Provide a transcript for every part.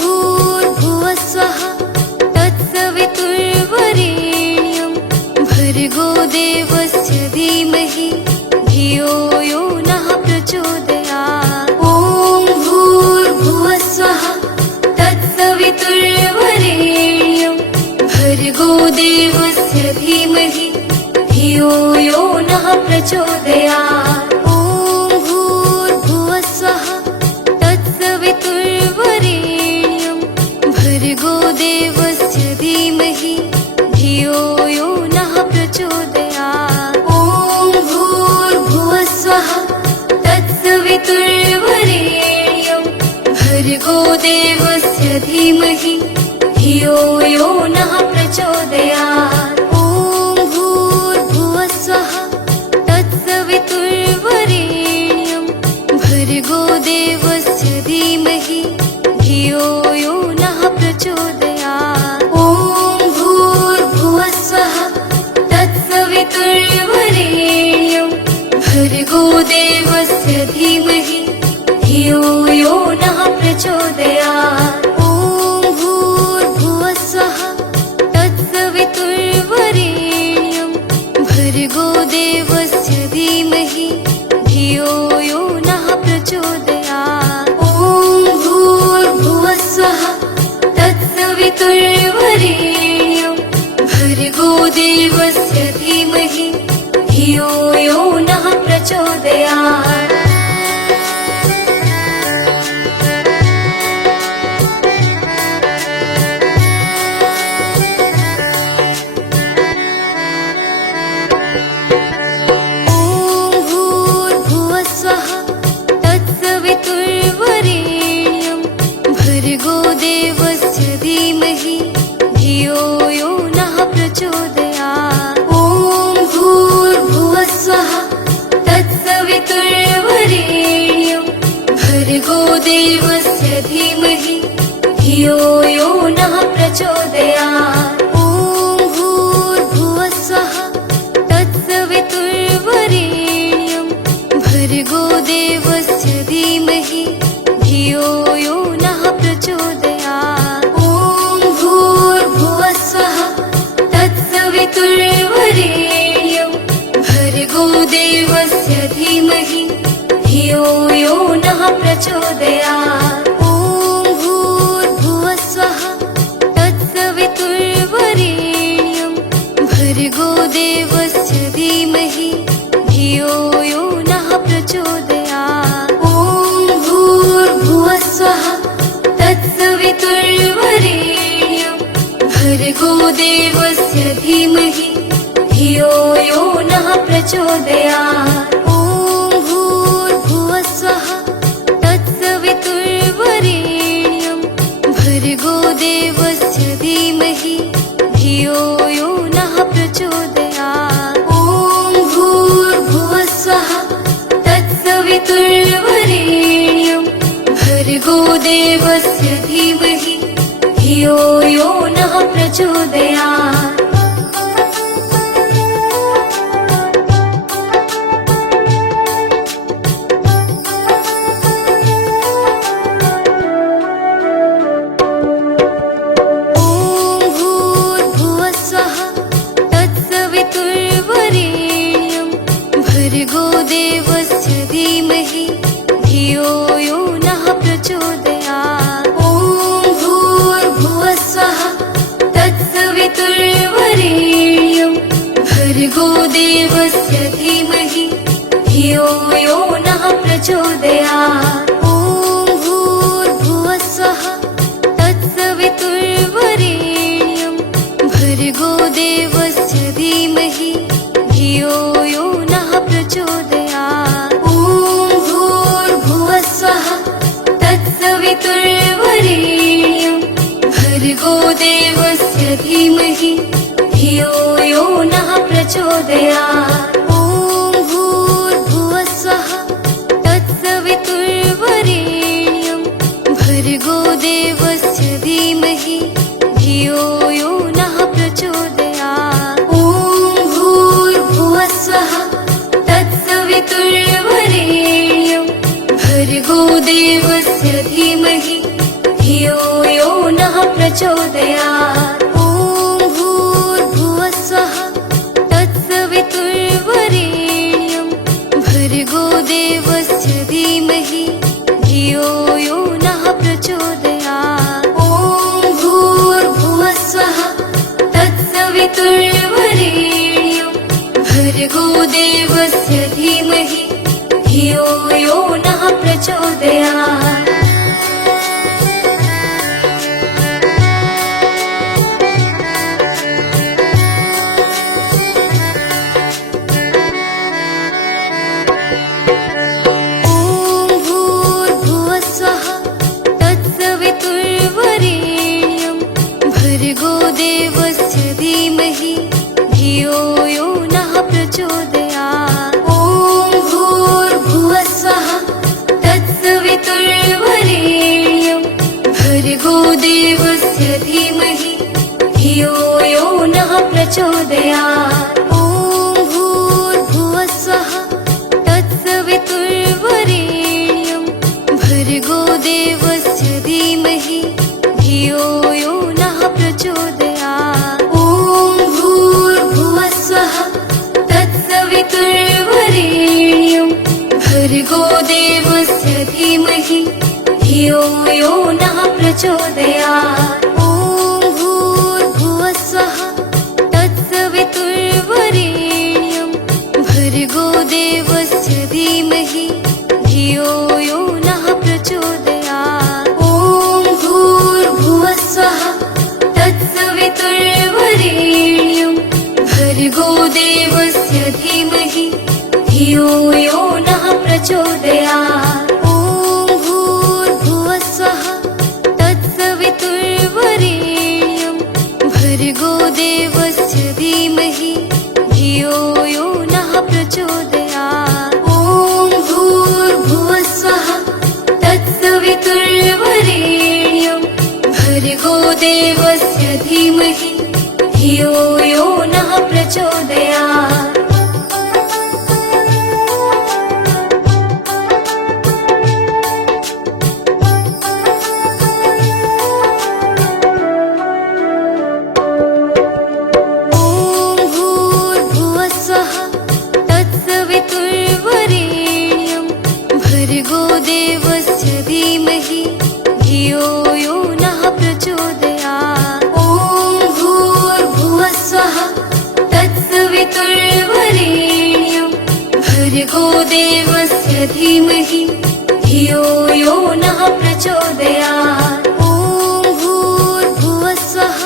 भूर्भुवस्वः तत्सवितुर्वरेण्यं भर्गो देवस्य धीमहि धियो यो नः प्रचोदयात्। ॐ भूर्भुवस्वः तत्सवितुर्वरेण्यं भर्गो देवस्य धीमहि धियो यो नः प्रचोदयात्। ॐ भूर्भुवस्वः तत्सवितुर्वरेण्यं भर्गो देवस्य धीमहि धियो यो नः प्रचोदयात्। ॐ भूर्भुवस्वः तत्सवितुर्वरेण्यं भर्गो देवस्य धीमहि धियो यो नः प्रचोदयात्। ॐ भूर्भुवस्वः तत्सवितुर्वरेण्यं भर्गो देवस्य धीमहि धियो यो नः प्रचोदयात्। ॐ भूर्भुवस्वः तत्सवितुर्वरेण्यं भर्गो देवस्य धीमहि धियो यो नः प्रचोदयात्। ॐ भूर्भुवस्वः तत्सवितुर्वरेण्यं भर्गो देवस्य धीमहि धियो यो नः प्रचोदयात्। ॐ भूर्भुवस्वः तत्सवितुर्वरेण्यं भर्गो देवस्य धीमहि धियो यो नः प्रचोदयात्। भर्गो देवस्य धीमहि धियो यो नः प्रचोदयात्। ॐ भूर्भुवस्वः तत्सवितुर्वरेण्यं भर्गो देवस्य धीमहि धियो यो नः प्रचोदयात्। ॐ भूर्भुवस्वः तत्सवितुर्वरेण्यं भर्गो देवस्य धीमहि धियो यो नः प्रचोदयात्। ॐ भूर्भुवस्वः तत्सवितुर्वरेण्यं भर्गो देवस्य धीमहि धियो यो नः प्रचोदयात्। ॐ भूर्भुवस्वः तत्सवितुर्वरेण्यं भर्गो देवस्य धीमहि धियो यो नः प्रचोदयात्। ॐ भूर्भुवस्वः तत्सवितुर्वरेण्यं भर्गो देवस्य धीमहि धियो यो नः प्रचोदयात्। ॐ भूर्भुवस्वः तत्सवितुर्वरेण्यं भर्गो देवस्य धीमहि धियो यो नः प्रचोदयात्। ॐ भूर्भुवस्वः तत्सवितुर्वरेण्यं भर्गो देवस्य धीमहि धियो यो नः प्रचोदयात्। भर्गो देवस्य धीमहि धियो यो नः प्रचोदयात्। ॐ भूर्भुवस्वः तत्सवितुर्वरेण्यं भर्गो देवस्य धीमहि धियो यो नः प्रचोदयात्। ॐ भूर्भुवस्वः तत्सवितुर्वरेण्यं भर्गो देवस्य धीमहि धियो यो नः प्रचोदयात्। ॐ भूर्भुवस्वः तत्सवितुर्वरेण्यं भर्गो देवस्य धीमहि धियो यो नः प्रचोदयात्। ॐ भूर्भुवस्वः तत्सवितुर्वरेण्यं भर्गो देवस्य धीमहि धियो यो नः प्रचोदयात्। ॐ भूर्भुवस्वः तत्सवितुर्वरेण्यं भर्गो देवस्य धीमहि धियो यो नः प्रचोदयात्। ॐ भूर्भुवस्सुवः तत्सवितुर्वरेण्यं भर्गो देवस्य धीमहि धियो यो नः प्रचोदयात्। ॐ भूर्भुवस्सुवः तत्सवितुर्वरेण्यं भर्गो देवस्य धीमहि धियो यो नः प्रचोदयात्। भर्गो देवस्य धीमहि धियो यो नः प्रचोदयात्। ॐ भूर्भुवस्सुवः तत्सवितुर्वरेण्यं भर्गो देवस्य धीमहि धियो यो नः प्रचोदयात्। ॐ भूर्भुवस्सुवः तत्सवितुर्वरेण्यं भर्गो देवस्य धीमहि धियो यो नः प्रचोदयात्। ॐ भूर्भुवस्सुवः तत्सवितुर्वरेण्यं भर्गो देवस्य धीमहि धियो यो नः प्रचोदयात्। ॐ भूर्भुवस्सुवः तत्सवितुर्वरेण्यं भर्गो देवस्य धीमहि धियो यो नः प्रचोदयात्। ॐ भूर्भुवस्सुवः तत्सवितुर्वरेण्यं भर्गो देवस्य धीमहि धियो यो नः प्रचोदयात्। ॐ भूर्भुवस्सुवः तत्सवितुर्वरेण्यं भर्गो देवस्य धीमहि धियो यो नः प्रचोदयात्। ॐ भूर्भुवस्सुवः तत्सवितुर्वरेण्यं भर्गो देवस्य धीमहि धियो यो नः प्रचोदयात्। भर्गो देवस्य धीमहि धियो यो नः प्रचोदयात्। ॐ भूर्भुवस्सुवः तत्सवितुर्वरेण्यं भर्गो देवस्य धीमहि धियो यो नः प्रचोदयात्। ॐ भूर्भुवस्सुवः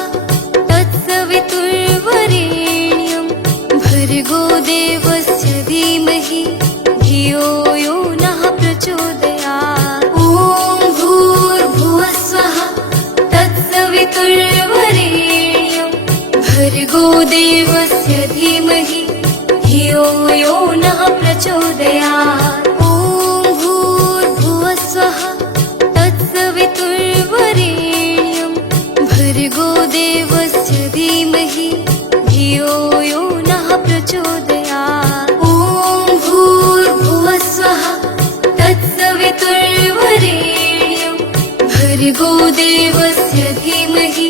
तत्सवितुर्वरेण्यं भर्गो देवस्य धीमहि धियो यो नः प्रचोदयात्। ॐ भूर्भुवस्सुवः तत्सवितुर्वरेण्यं भर्गो देवस्य धीमहि धियो यो नः प्रचोदयात्। ॐ भूर्भुवस्सुवः तत्सवितुर्वरेण्यं भर्गो देवस्य धीमहि धियो यो नः प्रचोदयात्। ॐ भूर्भुवस्सुवः तत्सवितुर्वरेण्यं भर्गो देवस्य धीमहि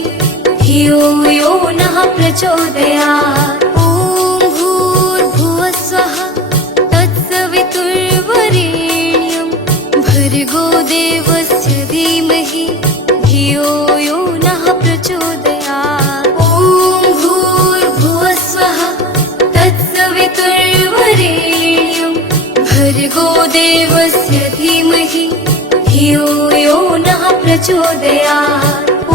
धियो यो नः प्रचोदयात्। ॐ भूर्भुवस्सुवः तत्सवितुर्वरेण्यं भर्गो देवस्य धीमहि धियो यो नः प्रचोदयात्। ॐ भूर्भुवस्सुवः तत्सवितुर्वरेण्यं भर्गो देवस्य धीमहि धियो यो नः प्रचोदयात्। ॐ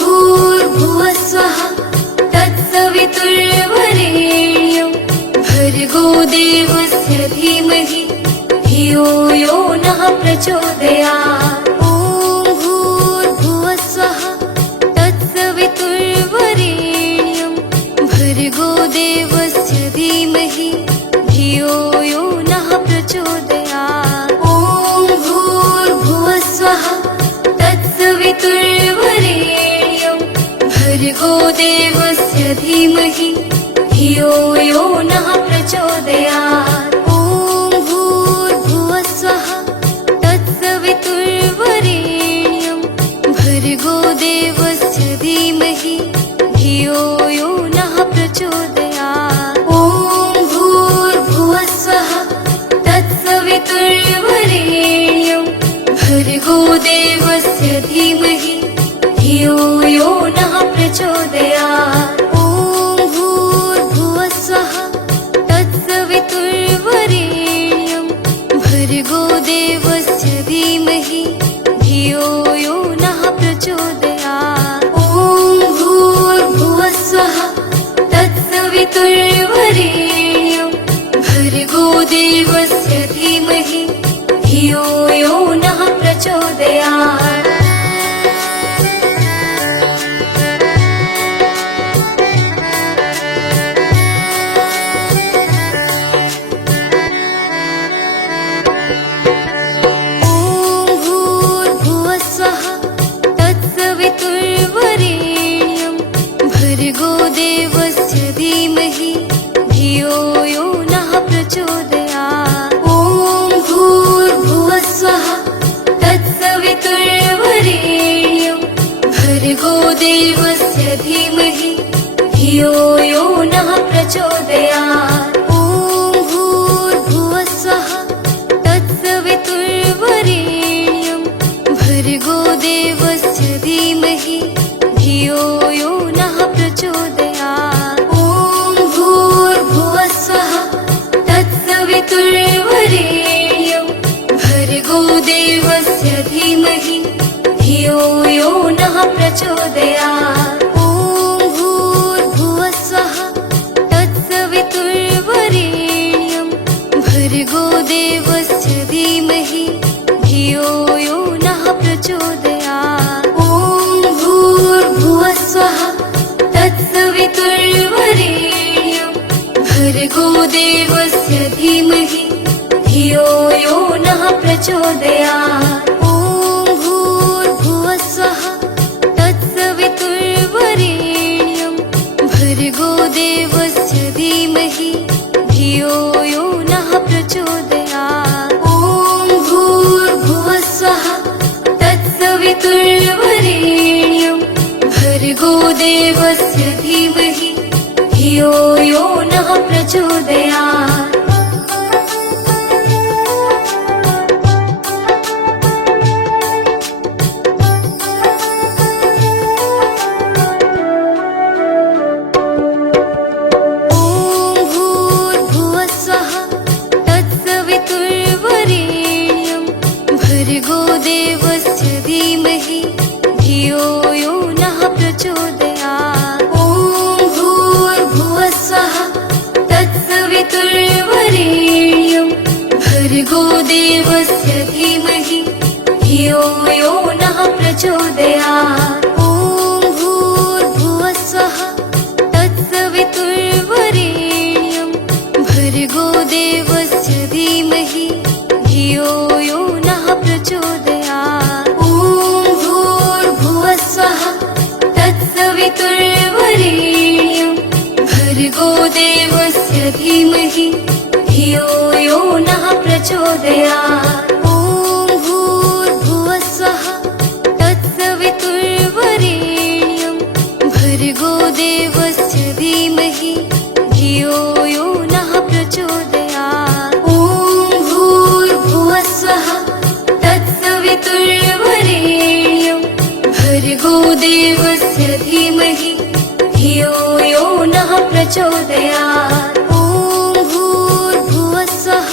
भूर्भुवस्सुवः तत्सवितुर्वरेण्यं भर्गो देवस्य धीमहि धियो यो नः प्रचोदयात्। ॐ भूर्भुवस्सुवः तत्सवितुर्वरेण्यं भर्गो देवस्य धीमहि धियो यो नः प्रचोदयात्। ॐ भूर्भुवस्सुवः तत्सवितुर्वरेण्यं भर्गो देवस्य धीमहि धियो यो नः प्रचोदयात्। ॐ भूर्भुवस्सुवः तत्सवितुर्वरेण्यं देवस्य धीमहि धियो यो नः प्रचोदयात्। ॐ भूर्भुवस्सुवः तत्सवितुर्वरेण्यं भर्गो देवस्य धीमहि धियो यो नः प्रचोदयात्। भर्गो देवस्य धीमहि धियो यो नः प्रचोदयात्। ॐ भूर्भुवस्सुवः तत्सवितुर्वरेण्यं भर्गो देवस्य धीमहि धियो यो नः प्रचोदयात्। ॐ भूर्भुवस्सुवः तत्सवितुर्वरेण्यं भर्गो देवस्य धीमहि धियो यो नः प्रचोदयात्। ॐ भूर्भुवस्सुवः तत्सवितुर्वरेण्यं भर्गो देवस्य धीमहि धियो यो नः प्रचोदयात्। ॐ भूर्भुवस्सुवः तत्सवितुर्वरेण्यं भर्गो देवस्य धीमहि धियो यो नः प्रचोदयात्। ॐ भूर्भुवस्सुवः तत्सवितुर्वरेण्यं भर्गो देवस्य धीमहि धियो यो नः प्रचोदयात्। ॐ भूर्भुवस्सुवः तत्सवितुर्वरेण्यं भर्गो देवस्य धीमहि धियो यो नः प्रचोदयात्। ॐ भूर्भुवस्सुवः तत्सवितुर्वरेण्यं भर्गो देवस्य धीमहि धियो यो नः प्रचोदयात्। भर्गो देवस्य धीमहि धियो यो नः प्रचोदयात्। ॐ भूर्भुवस्सुवः तत्सवितुर्वरेण्यं भर्गो देवस्य धीमहि धियो यो नः प्रचोदयात्। ॐ भूर्भुवस्सुवः तत्सवितुर्वरेण्यं भर्गो देवस्य धीमहि धियो यो नः प्रचोदयात्। ॐ भूर्भुवस्सुवः तत्सवितुर्वरेण्यं भर्गो देवस्य धीमहि धियो यो नः प्रचोदयात्। ॐ भूर्भुवस्सुवः तत्सवितुर्वरेण्यं भर्गो देवस्य धीमहि धियो यो नः प्रचोदयात्। ॐ भूर्भुवस्सुवः तत्सवितुर्वरेण्यं भर्गो देवस्य धीमहि धियो यो नः प्रचोदयात्। ॐ भूर्भुवस्सुवः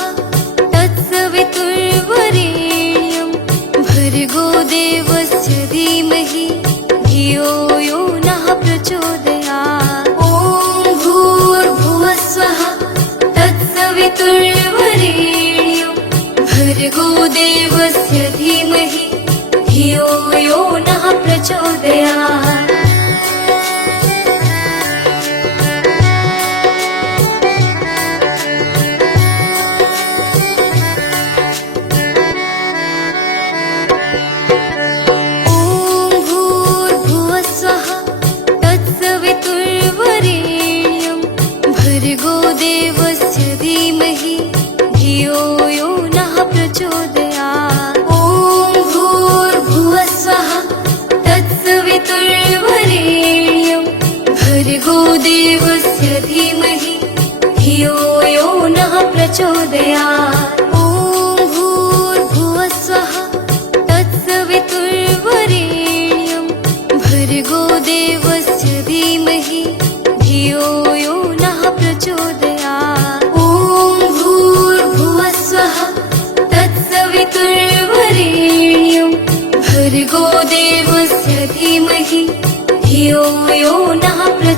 तत्सवितुर्वरेण्यं भर्गो देवस्य धीमहि धियो यो नः प्रचोदयात्। ॐ भूर्भुवस्सुवः तत्सवितुर्वरेण्यं भर्गो देवस्य धीमहि धियो यो नः प्रचोदयात्। भर्गो देवस्य धीमहि धियो यो नः प्रचोदयात्। ॐ भूर्भुवस्सुवः तत्सवितुर्वरेण्यं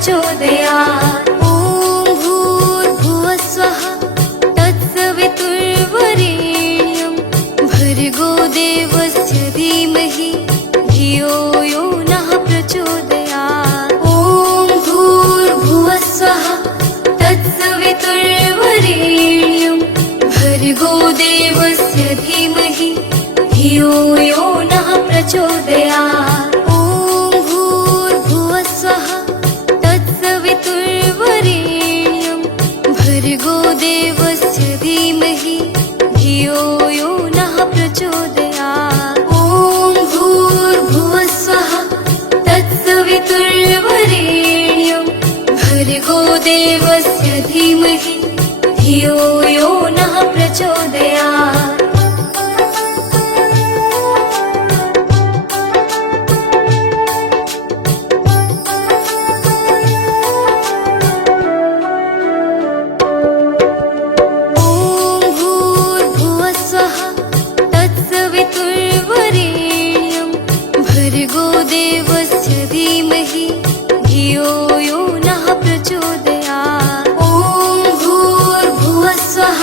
प्रचोदयात्। ॐ भूर्भुवः स्वः तत्सवितुर्वरेण्यं भर्गो देवस्य धीमहि धियो यो नः प्रचोदयात्। ॐ भूर्भुवः स्वः तत्सवितुर्वरेण्यं भर्गो देवस्य धीमहि धियो यो नः प्रचोदयात्। ॐ भूर्भुवः स्वः तत्सवितुर्वरेण्यं भर्गो देवस्य धीमहि धियो यो नः प्रचोदयात्। ॐ भूर्भुवः स्वः तत्सवितुर्वरेण्यं भर्गो देवस्य धीमहि धियो यो नः प्रचोदयात्। भर्गो देवस्य धीमहि धियो यो नः प्रचोदयात्। ॐ भूर्भुवः स्वः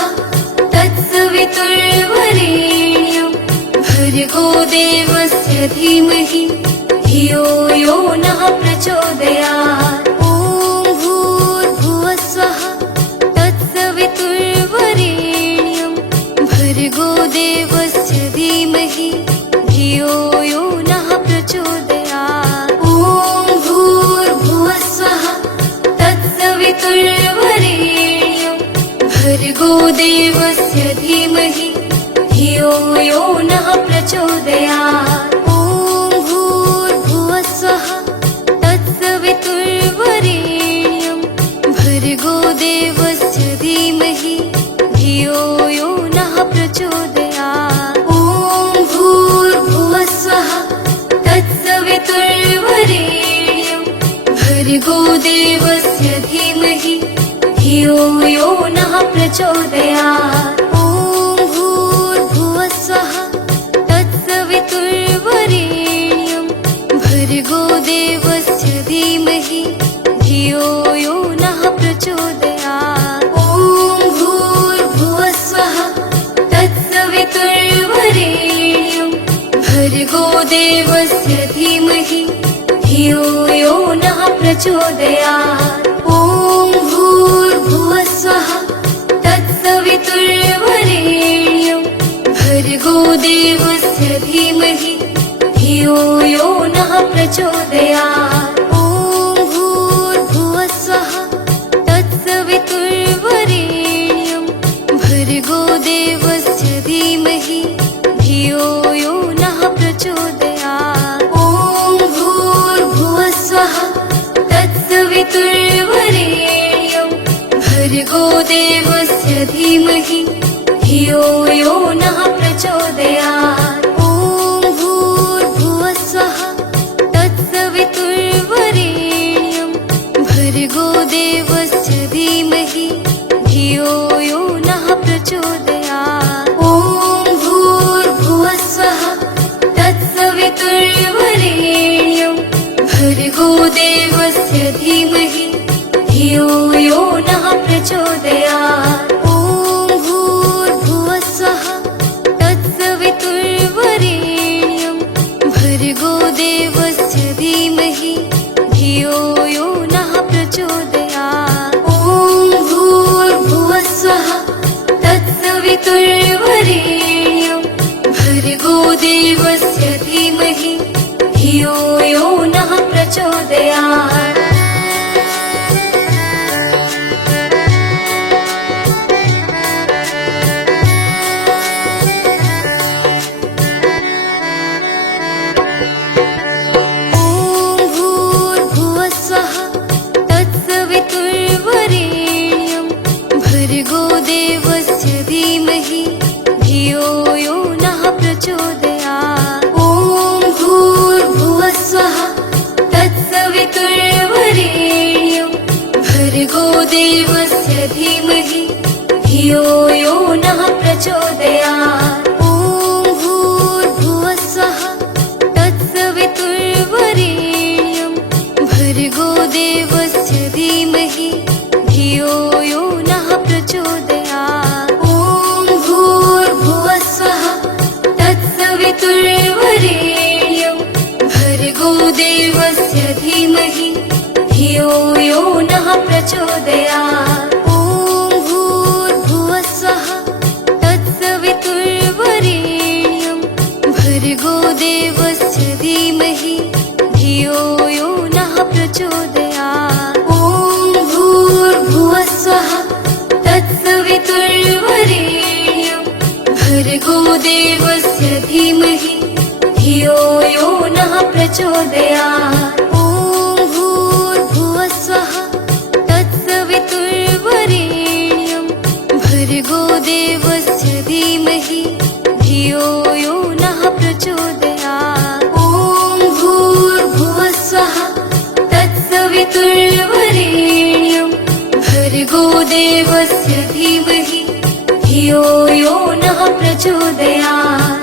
तत्सवितुर्वरेण्यं भर्गो देवस्य धीमहि धियो यो नः प्रचोदयात्। ॐ भूर्भुवः स्वः तत्सवितुर्वरेण्यं भर्गो देवस्य धीमहि धियो यो नः प्रचोदयात्। ॐ भूर्भुवः स्वः तत्सवितुर्वरेण्यं भर्गो देवस्य धीमहि धियो यो नः प्रचोदयात्। ॐ भूर्भुवः स्वः तत्सवितुर्वरेण्यं भर्गो देवस्य धीमहि धियो यो नः प्रचोदयात्। ॐ भूर्भुवः स्वः तत्सवितुर्वरेण्यं भर्गो देवस्य धीमहि धियो यो नः प्रचोदयात्। ॐ भूर्भुवः स्वः तत्सवितुर्वरेण्यं भर्गो देवस्य धीमहि धियो यो नः प्रचोदयात्। ॐ भूर्भुवः स्वः तत्सवितुर्वरेण्यं भर्गो देवस्य धीमहि धियो यो नः प्रचोदयात्। ॐ भूर्भुवः स्वः तत्सवितुर्वरेण्यं भर्गो देवस्य धीमहि धियो यो नः प्रचोदयात्। ॐ भूर्भुवः स्वः तत्सवितुर्वरेण्यं भर्गो देवस्य धीमहि धियो यो नः प्रचोदयात्। ॐ भूर्भुवः स्वः तत्सवितुर्वरेण्यं भर्गो देवस्य धीमहि धियो यो नः प्रचोदयात्। ॐ भूर्भुवः स्वः तत्सवितुर्वरेण्यं भर्गो देवस्य धीमहि धियो यो नः प्रचोदयात्। ॐ भूर्भुवः स्वः तत्सवितुर्वरेण्यं भर्गो देवस्य धीमहि धियो यो नः प्रचोदयात्। ॐ भूर्भुवः स्वः तत्सवितुर्वरेण्यं भर्गो देवस्य धीमहि धियो यो नः प्रचोदयात्। ॐ भूर्भुवः स्वः तत्सवितुर्वरेण्यं भर्गो देवस्य धीमहि धियो यो नः प्रचोदयात्। भर्गो देवस्य धीमहि धियो यो नः प्रचोदयात्। ॐ भूर्भुवः स्वः तत्सवितुर्वरेण्यं भर्गो देवस्य धीमहि धियो यो नः प्रचोदयात्। ॐ भूर्भुवः स्वः तत्सवितुर्वरेण्यं भर्गो देवस्य धीमहि धियो यो नः प्रचोदयात्। ॐ भूर्भुवः स्वः तत्सवितुर्वरेण्यं भर्गो देवस्य धीमहि धियो यो नः प्रचोदयात्। ॐ भूर्भुवः स्वः तत्सवितुर्वरेण्यं भर्गो देवस्य धीमहि धियो यो नः प्रचोदयात्। ॐ भूर्भुवः स्वः तत्सवितुर्वरेण्यं भर्गो देवस्य धीमहि धियो यो नः प्रचोदयात्। ॐ भूर्भुवः स्वः तत्सवितुर्वरेण्यं भर्गो देवस्य धीमहि धियो यो नः प्रचोदयात्।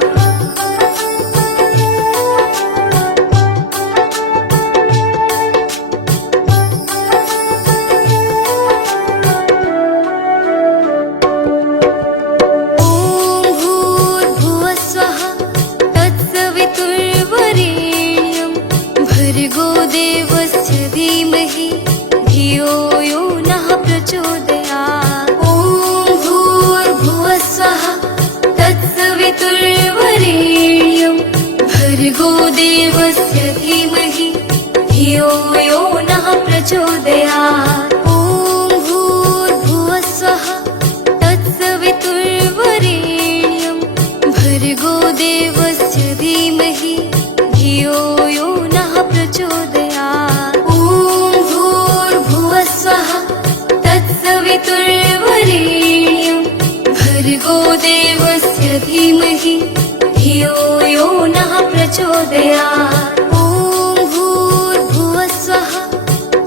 भर्गो देवस्य धीमहि धियो यो नः प्रचोदयात्। ॐ भूर्भुवः स्वः तत्सवितुर्वरेण्यं भर्गो देवस्य धीमहि धियो यो नः प्रचोदयात्। ॐ भूर्भुवः स्वः तत्सवितुर्वरेण्यं भर्गो देवस्य धीमहि धियो यो नः प्रचोदयात्। ॐ भूर्भुवः स्वः तत्सवितुर्वरेण्यं भर्गो देवस्य धीमहि धियो यो नः प्रचोदयात्। ॐ भूर्भुवः स्वः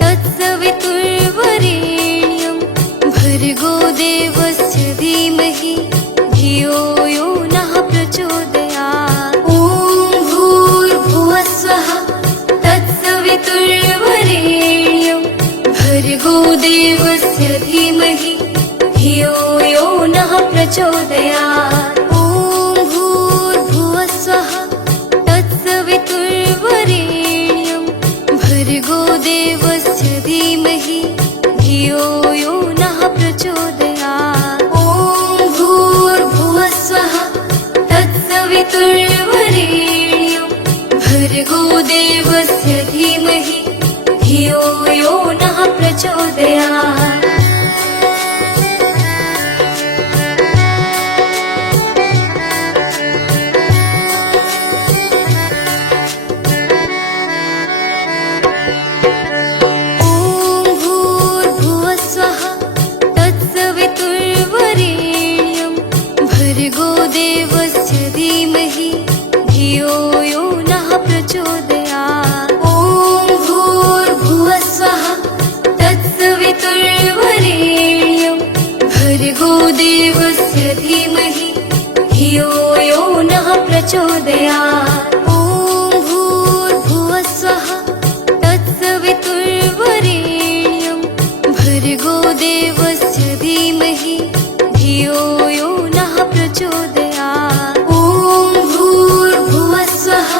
तत्सवितुर्वरेण्यं भर्गो देवस्य धीमहि धियो यो नः प्रचोदयात्। ॐ भूर्भुवः स्वः तत्सवितुर्वरेण्यं भर्गो देवस्य धीमहि धियो यो नः प्रचोदयात्। ॐ भूर्भुवः स्वः तत्सवितुर्वरेण्यं भर्गो देवस्य धीमहि धियो यो नः प्रचोदयात्। ॐ भूर्भुवः स्वः तत्सवितुर्वरेण्यं भर्गो देवस्य धीमहि धियो यो नः प्रचोदयात्। ॐ भूर्भुवः स्वः तत्सवितुर्वरेण्यं भर्गो देवस्य धीमहि धियो यो नः प्रचोदयात्। ॐ भूर्भुवः स्वः तत्सवितुर्वरेण्यं भर्गो देवस्य धीमहि धियो यो नः प्रचोदयात्। ॐ भूर्भुवः स्वः तत्सवितुर्वरेण्यं भर्गो देवस्य धीमहि धियो यो नः प्रचोदयात्। ॐ भूर्भुवः स्वः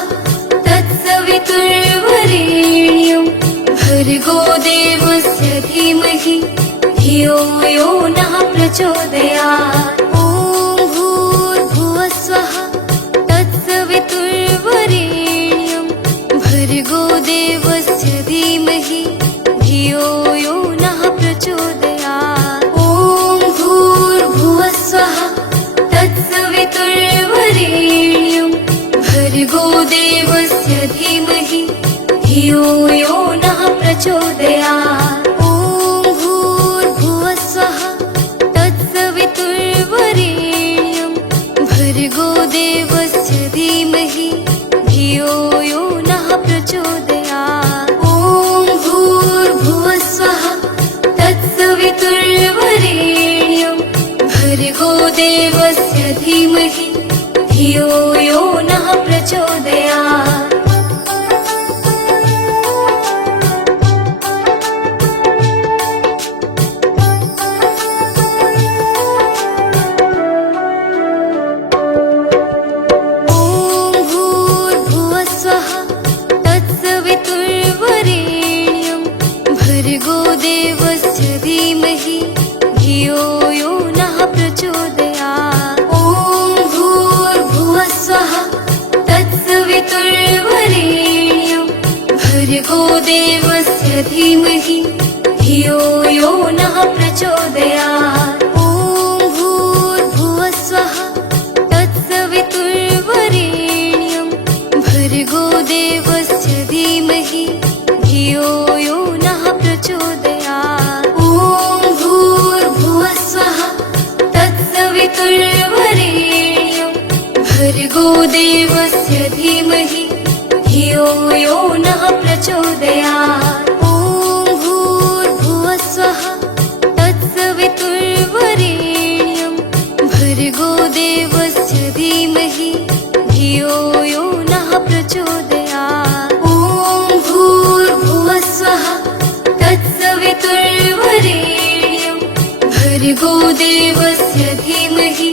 तत्सवितुर्वरेण्यं भर्गो देवस्य धीमहि धियो यो नः प्रचोदयात्। ॐ भूर्भुवः स्वः तत्सवितुर्वरेण्यं भर्गो देवस्य धीमहि धियो यो नः प्रचोदयात्। ॐ भूर्भुवः स्वः तत्सवितुर्वरेण्यं भर्गो देवस्य धीमहि धियो यो नः प्रचोदयात्। ॐ भूर्भुवः स्वः तत्सवितुर्वरेण्यं भर्गो देवस्य धीमहि धियो यो नः प्रचोदयात्। ॐ भूर्भुवः स्वः तत्सवितुर्वरेण्यं भर्गो देवस्य धीमहि धियो यो नः प्रचोदयात्। तत्सवितुर्वरेण्यं भर्गो देवस्य धीमहि धियो यो नः प्रचोदयात्। ॐ भूर्भुवस्वः तत्सवितुर्वरेण्यं भर्गो देवस्य धीमहि धियो यो नः प्रचोदयात्। ॐ भूर्भुवस्वः तत्सवितुर्वरेण्यं भर्गो देवस्य धीमहि धियो यो नः प्रचोदयात्। ॐ भूर्भुवस्वः तत्सवितुर्वरेण्यं भर्गो देवस्य धीमहि धियो यो नः प्रचोदयात्। ॐ भूर्भुवस्वः तत्सवितुर्वरेण्यं भर्गो देवस्य धीमहि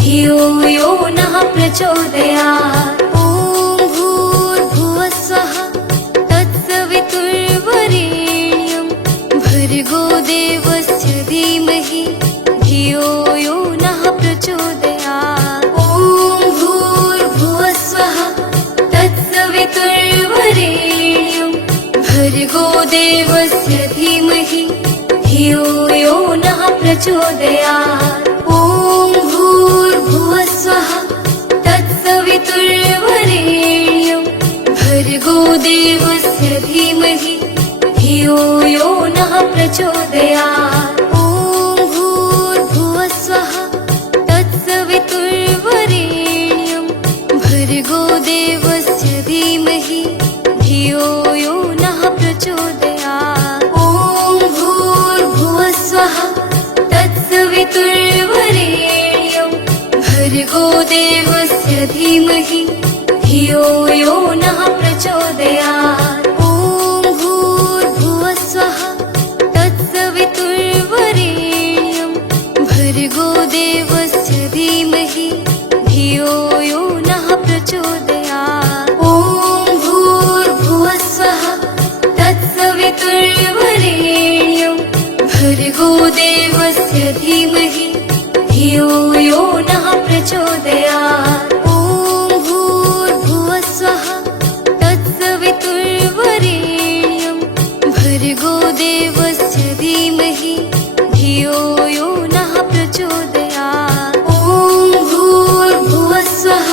धियो यो नः प्रचोदयात्। ॐ भूर्भुवस्वः तत्सवितुर्वरेण्यं भर्गो देवस्य धीमहि धियो यो नः प्रचोदयात्। ॐ भूर्भुवस्वः तत्सवितुर्वरेण्यं भर्गो देवस्य धीमहि धियो यो नः प्रचोदयात्। ॐ भूर्भुवस्वः तत्सवितुर्वरेण्यं भर्गो देवस्य धीमहि धियो यो नः प्रचोदयात्। ॐ भूर्भुवस्वः तत्सवितुर्वरेण्यं भर्गो देवस्य धीमहि धियो यो नः प्रचोदयात्। ॐ भूर्भुवस्वः तत्सवितुर्वरेण्यं भर्गो देवस्य धीमहि धियो यो नः प्रचोदयात्। ॐ भूर्भुवस्वः तत्सवितुर्वरेण्यं भर्गो देवस्य धीमहि धियो यो नः प्रचोदयात्। ॐ भूर्भुवस्वः तत्सवितुर्वरेण्यं भर्गो देवस्य धीमहि धियो यो नः प्रचोदयात्। ॐ भूर्भुवस्वः तत्सवितुर्वरेण्यं भर्गो देवस्य धीमहि धियो यो नः प्रचोदयात्। ॐ भूर्भुवस्वः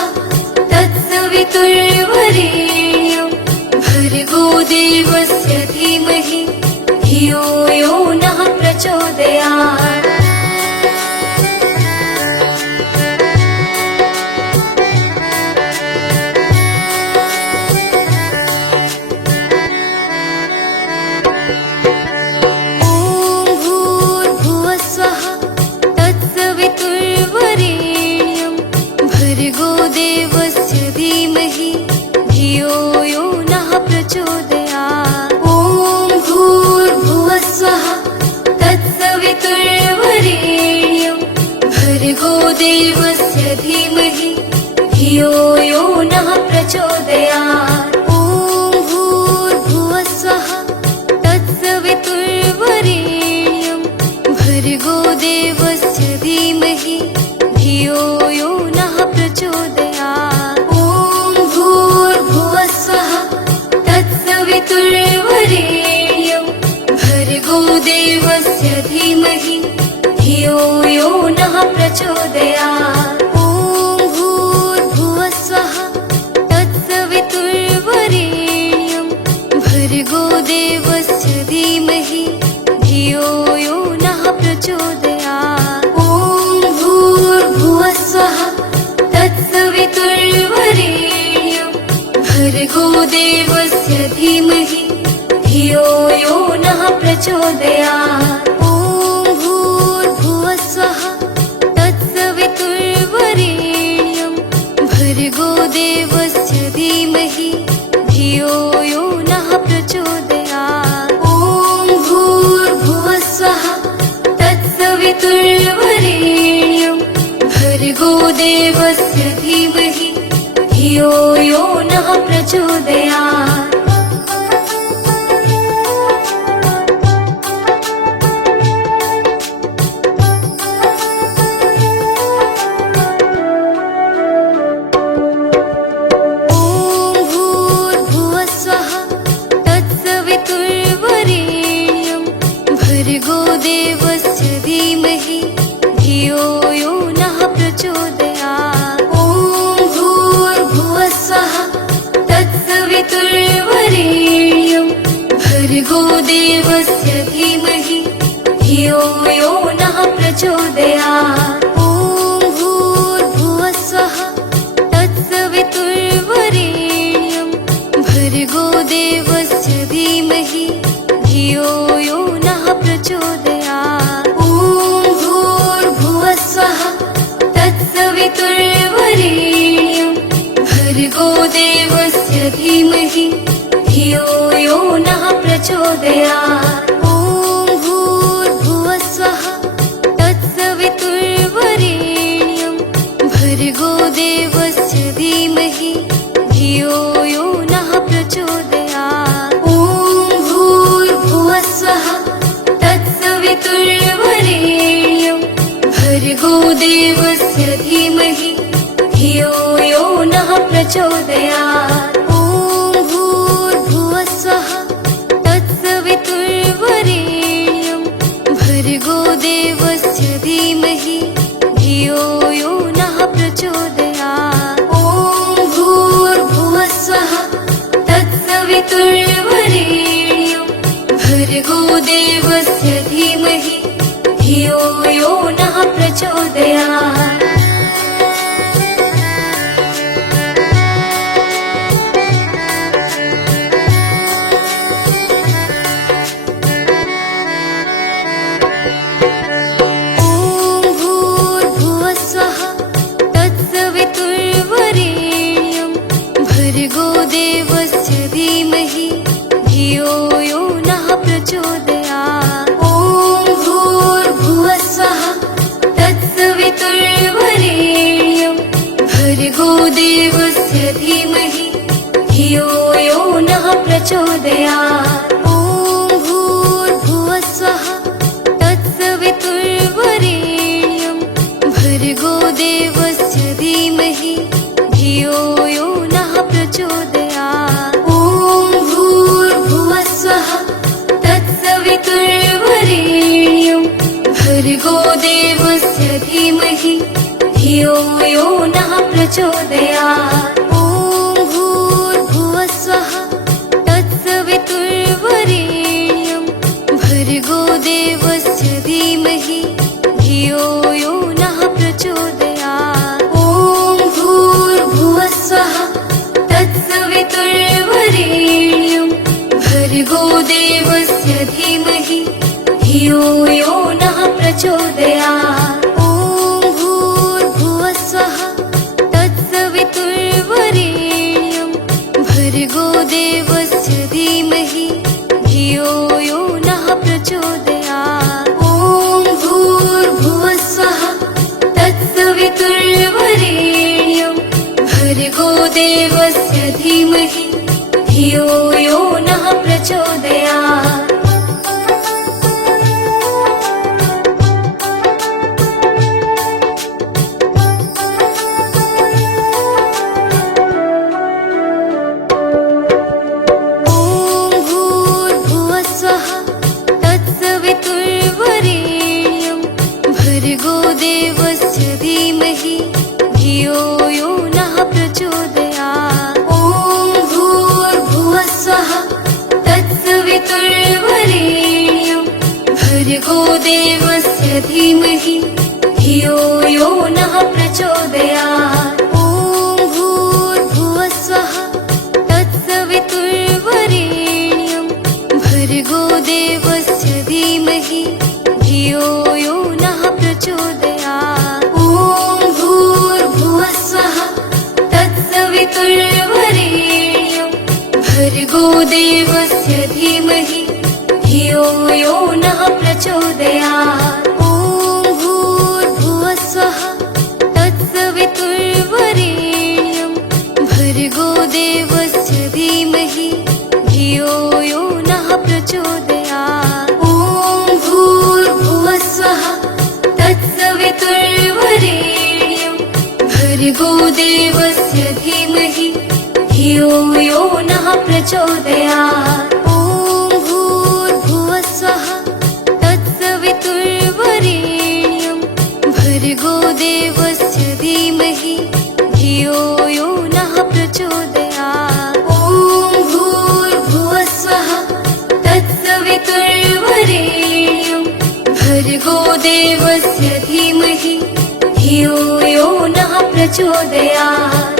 तत्सवितुर्वरेण्यं भर्गो देवस्य धीमहि धियो यो नः प्रचोदयात्। भर्गो देवस्य धीमहि धियो यो नः प्रचोदयात्। ॐ भूर्भुवस्वः तत्सवितुर्वरेण्यं भर्गो देवस्य धीमहि धियो यो नः प्रचोदयात्। ॐ भूर्भुवस्वः तत्सवितुर्वरेण्यं भर्गो देवस्य धीमहि धियो यो नः प्रचोदयात्। ॐ भूर्भुवस्वः तत्सवितुर्वरेण्यं भर्गो देवस्य धीमहि धियो यो नः प्रचोदयात्। ॐ भूर्भुवस्वः तत्सवितुर्वरेण्यं भर्गो देवस्य धीमहि धियो यो नः प्रचोदयात्। ॐ भूर्भुवस्वः तत्सवितुर्वरेण्यं भर्गो देवस्य धीमहि धियो यो नः प्रचोदयात्। ॐ भूर्भुवस्वः तत्सवितुर्वरेण्यं भर्गो देवस्य धीमहि धियो यो नः प्रचोदयात्। ॐ भूर्भुवस्वः तत्सवितुर्वरेण्यं भर्गो देवस्य धीमहि धियो यो नः प्रचोदयात्। ॐ देवस्य धीमहि धियो यो नः प्रचोदयात्। ॐ भूर्भुवस्सुवः तत्सवितुर्वरेण्यं भर्गो देवस्य धीमहि धियो यो नः प्रचोदयात्। ॐ भूर्भुवस्सुवः तत्सवितुर्वरेण्यं भर्गो देवस्य धीमहि धियो यो नः प्रचोदयात्। ॐ भूर्भुवस्सुवः तत्सवितुर्वरेण्यं भर्गो देवस्य धीमहि धियो यो नः प्रचोदयात्। ॐ भूर्भुवस्सुवः तत्सवितुर्वरेण्यं भर्गो देवस्य धीमहि धियो यो नः प्रचोदयात्। ॐ भूर्भुवस्सुवः तत्सवितुर्वरेण्यं भर्गो देवस्य धीमहि धियो यो नः प्रचोदयात्। ॐ भूर्भुवस्सुवः तत्सवितुर्वरेण्यं भर्गो देवस्य धीमहि धियो यो नः प्रचोदयात्। भर्गो देवस्य धीमहि धियो यो नः प्रचोदयात्। ॐ भूर्भुवस्सुवः तत्सवितुर्वरेण्यं भर्गो देवस्य धीमहि धियो यो नः प्रचोदयात्। ॐ भूर्भुवस्सुवः तत्सवितुर्वरेण्यं भर्गो देवस्य धीमहि धियो यो नः प्रचोदयात्। ॐ भूर्भुवस्सुवः तत्सवितुर्वरेण्यं भर्गो देवस्य धीमहि धियो यो नः प्रचोदयात्। ॐ भूर्भुवस्सुवः तत्सवितुर्वरेण्यं भर्गो देवस्य धीमहि धियो यो नः प्रचोदयात्। ॐ भूर्भुवस्सुवः तत्सवितुर्वरेण्यं भर्गो देवस्य धीमहि धियो यो नः प्रचोदयात्। ॐ भूर्भुवस्सुवः तत्सवितुर्वरेण्यं भर्गो देवस्य धीमहि धियो यो नः प्रचोदयात्। ॐ भूर्भुवस्सुवः तत्सवितुर्वरेण्यं भर्गो देवस्य धीमहि धियो यो नः प्रचोदयात्। ॐ भूर्भुवस्सुवः तत्सवितुर्वरेण्यं भर्गो देवस्य धीमहि धियो यो नः प्रचोदयात्। ॐ भूर्भुवस्सुवः तत्सवितुर्वरेण्यं भर्गो देवस्य धीमहि धियो यो नः प्रचोदयात्। ॐ भूर्भुवस्सुवः तत्सवितुर्वरेण्यं भर्गो देवस्य धीमहि धियो यो नः प्रचोदयात्। ॐ भूर्भुवस्सुवः तत्सवितुर्वरेण्यं भर्गो देवस्य धीमहि धियो यो नः प्रचोदयात्। ॐ भूर्भुवस्सुवः तत्सवितुर्वरेण्यं भर्गो देवस्य धीमहि धियो यो नः प्रचोदयात्। ॐ भूर्भुवस्सुवः तत्सवितुर्वरेण्यं भर्गो देवस्य धीमहि धियो यो नः प्रचोदयात्। ॐ भूर्भुवस्सुवः तत्सवितुर्वरेण्यं भर्गो देवस्य धीमहि धियो यो नः प्रचोदयात्। ॐ भूर्भुवस्सुवः तत्सवितुर्वरेण्यं भर्गो देवस्य धीमहि धियो यो नः प्रचोदयात्।